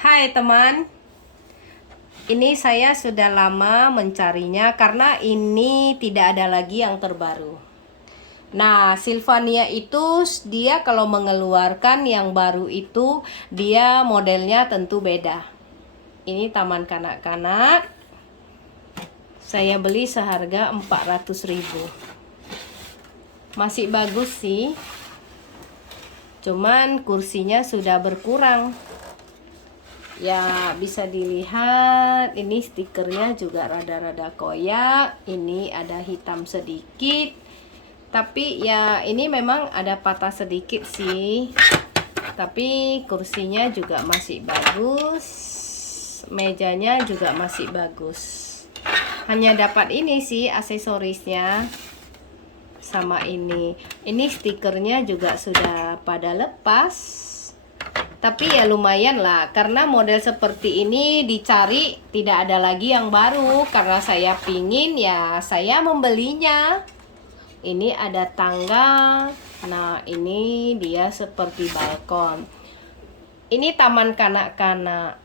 Hai teman, ini saya sudah lama mencarinya karena ini tidak ada lagi yang terbaru. Nah, Sylvania itu dia kalau mengeluarkan yang baru itu dia modelnya tentu beda. Ini taman kanak-kanak. Saya beli seharga 400.000. Masih bagus sih. Cuman kursinya sudah berkurang. Ya, bisa dilihat ini stikernya juga rada-rada koyak. Ini ada hitam sedikit. Tapi ya ini memang ada patah sedikit sih. Tapi kursinya juga masih bagus. Mejanya juga masih bagus. Hanya dapat ini sih aksesorisnya. Sama ini. Ini stikernya juga sudah pada lepas. Tapi ya lumayan lah, karena model seperti ini dicari tidak ada lagi yang baru. Karena saya pingin ya saya membelinya. Ini ada tangga. Nah ini dia seperti balkon. Ini taman kanak-kanak.